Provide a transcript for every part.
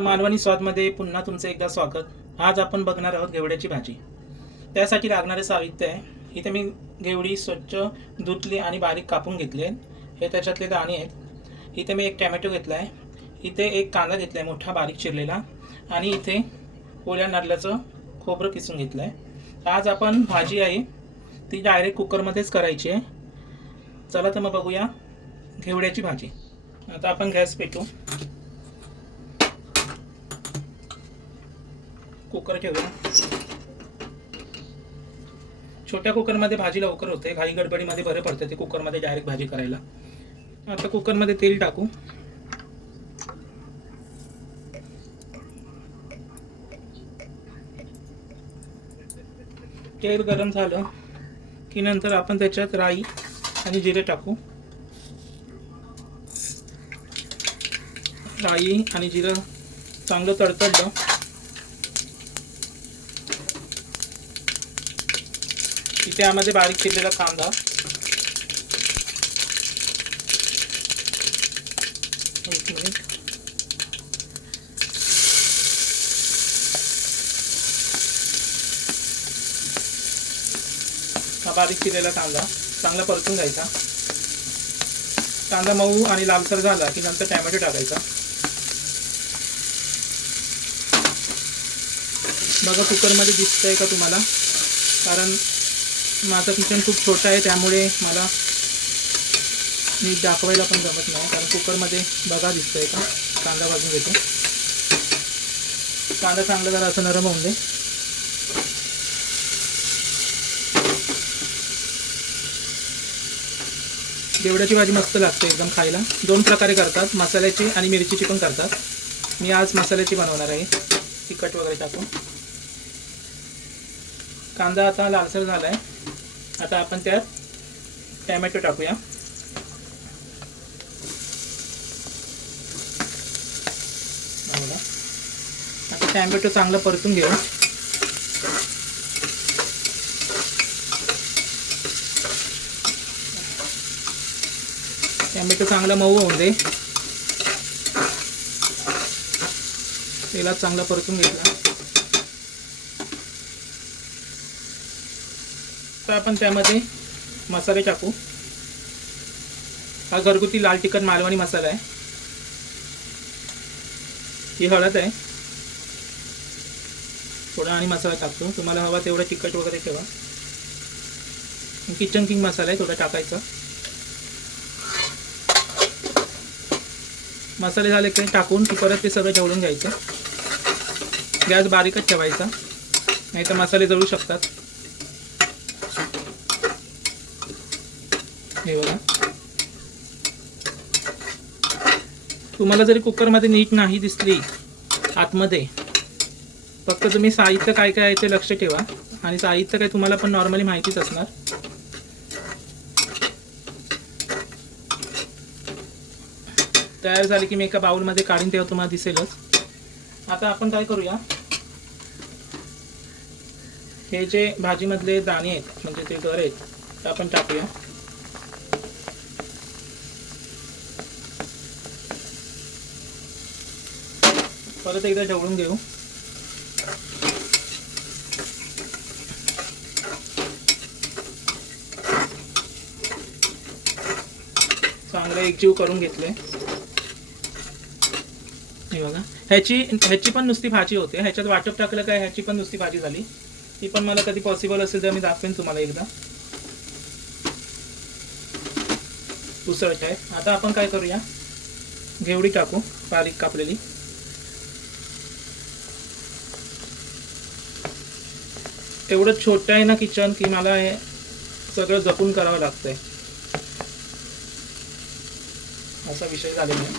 मालवणी स्वादमध्ये पुन्हा तुमचं एकदा स्वागत. आज आपण बघणार आहोत घेवड्याची भाजी. त्यासाठी लागणारे साहित्य आहे. इथे मी घेवडी स्वच्छ धुतली आणि बारीक कापून घेतले. हे त्याच्यातले दाणे आहेत. इथे मी एक टॅमॅटो घेतला आहे. इथे एक कांदा घेतला आहे मोठा बारीक चिरलेला, आणि इथे ओल्या नारळाचं खोबरं किसून घेतलं आहे. आज आपण भाजी आहे ती डायरेक्ट कुकरमध्येच करायची आहे. चला तर मग बघूया घेवड्याची भाजी. आता आपण गॅस पेटवू, कुकर ठेवूया. छोट्या कुकरमध्ये भाजी लवकर होते, घाई गडबडीमध्ये बरं पडतं ते कुकरमध्ये डायरेक्ट भाजी करायला. आता कुकरमध्ये तेल टाकू. तेल गरम झालं की नंतर आपण त्याच्यात राई आणि जिरे टाकू. राई आणि जिरं चांगलं तडतडलं की त्यामध्ये बारीक चिरलेला कांदा, एक मिनिट, हा बारीक चिरलेला कांदा चांगला परतून घ्यायचा. कांदा मऊ आणि लालसर झाला की नंतर टॅमॅटो टाकायचा. बघा कुकरमध्ये दिसतंय का तुम्हाला? कारण माझं किचन खूप छोटं आहे, त्यामुळे मला नीट दाखवायला पण जमत नाही. कारण कुकरमध्ये बघा दिसतंय का? कांदा भाजून घेतो. कांदा चांगला जरा असं नरम होऊन दे. घेवड्याची भाजी मस्त लागते एकदम खायला. दोन प्रकारे करतात, मसाल्याची आणि मिरचीची पण करतात. मी आज मसाल्याची बनवणार आहे, तिखट वगैरे टाकून. कांदा आता लालसर झाला आहे. आता आपण त्यात टॅमॅटो टाकूया. आता टॅमॅटो चांगलं परतून घेऊ. टॅमॅटो चांगला मऊ होऊन दे. तेलात चांगला परतून घेतला. तर आपण त्यामध्ये मसाले टाकू. हा घरगुती लाल तिखट मालवणी मसाला आहे. ही हळद आहे. थोडा आणि मसाला टाकतो. तुम्हाला हवा तेवढा तिखट वगैरे ठेवा. किचन किंग मसाला आहे, थोडा टाकायचा. मसाले झाले काही टाकून की परत ते सगळं ढवळून घ्यायचं. गॅस बारीकच ठेवायचा, नाही तर मसाले जळू शकतात. हे बघा, तुम्हाला जरी कुकरमध्ये नीट नाही दिसली आतमध्ये, फक्त तुम्ही साहित्य काय काय आहे ते लक्ष ठेवा. आणि साहित्य काय तुम्हाला पण नॉर्मली माहितीच असणार. तयार झाली की मी एका बाउलमध्ये काढून तेव्हा तुम्हाला दिसेलच. आता आपण काय करूया, हे जे भाजीमधले दाणे आहेत म्हणजे ते गर आहेत ते आपण टाकूया. परत एकदा ढवळून घेऊ. चांगलं एकजीव करून घेतलंय. हे बघा, ह्याची पण नुसती भाजी होते. ह्याच्यात वाटप टाकलं काय ह्याची पण नुसती भाजी झाली. ती पण मला कधी पॉसिबल असेल तर मी दाखवेन तुम्हाला एकदा. उसळच आहे. आता आपण काय करूया, घेवडी टाकू बारीक कापलेली. एवढं छोटं आहे ना किचन की मला हे सगळं जपून करावं लागतंय. असा विषय झालेला आहे.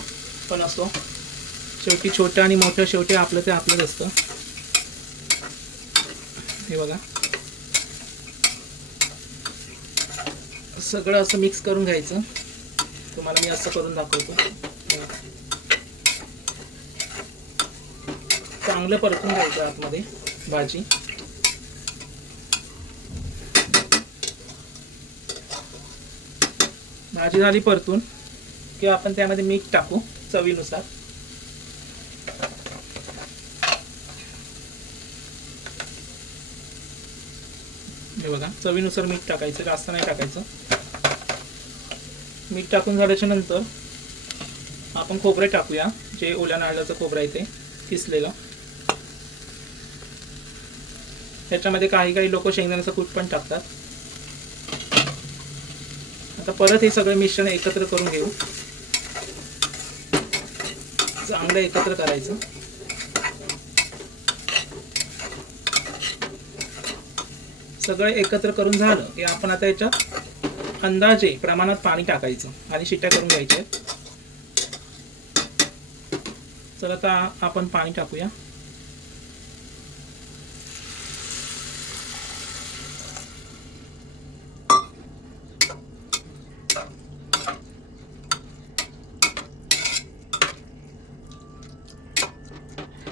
पण असो, शेवटी छोटं आणि मोठं शेवटी आपलं ते आपलंच असतं. हे बघा, सगळं असं मिक्स करून घ्यायचं. तुम्हाला मी असं करून दाखवतो. चांगलं परतून घ्यायचं आतमध्ये भाजी. भाजी झाली परतून की आपण त्यामध्ये मीठ टाकू चवीनुसार. हे बघा, चवीनुसार मीठ टाकायचं, जास्त नाही टाकायचं. मीठ टाकून झाल्याच्या नंतर आपण खोबरं टाकूया, जे ओल्या नारळाचं खोबरं आहे ते किसलेलं. त्याच्यामध्ये काही लोक शेंगदाण्याचं कूट पण टाकतात. आता परत हे सगळं मिश्रण एकत्र करून घेऊ. चांगलं एकत्र करायचं. सगळं एकत्र करून झालं की आपण आता याच्यात अंदाजे प्रमाणात पाणी टाकायचं आणि शिट्ट्या करून घ्यायच्या. चला आता आपण पाणी टाकूया.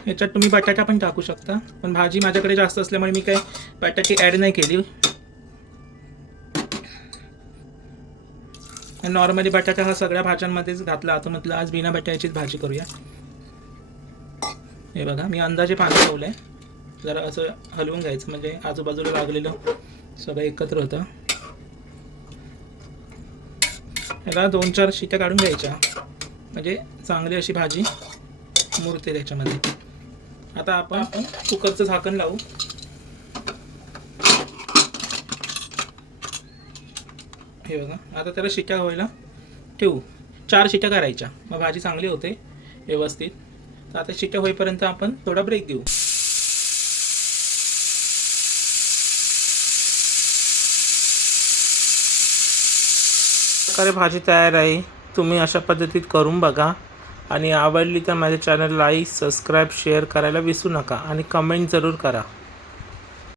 याच्यात तुम्ही बटाटा पण टाकू शकता, पण भाजी माझ्याकडे जास्त असल्यामुळे मी काही बटाटे ॲड नाही केली. नॉर्मली बटाटा हा सगळ्या भाज्यांमध्येच घातला. आता म्हटलं आज बिना बटाट्याचीच भाजी करूया. हे बघा, मी अंदाजे पाणी ठेवलं आहे. जरा असं हलवून घ्यायचं म्हणजे आजूबाजूला लागलेलं सगळं एकत्र होतं. याला 2-4 शिट्ट्या काढून घ्यायच्या म्हणजे चांगली अशी भाजी मुरते त्याच्यामध्ये. आता आपण कुकरचं झाकण लावू. हे बघा, आता त्याला शिट्ट्या व्हायला ठेवू. 4 शिट्ट्या करायच्या, मग भाजी चांगली होते व्यवस्थित. तर आता शिट्ट्या होईपर्यंत आपण थोडा ब्रेक देऊ. प्रकारे भाजी तयार आहे. तुम्ही अशा पद्धतीत करून बघा आणि आवडली तर माझ्या चॅनल लाईक, सबस्क्राईब, शेअर करायला विसरू नका आणि कमेंट जरूर करा.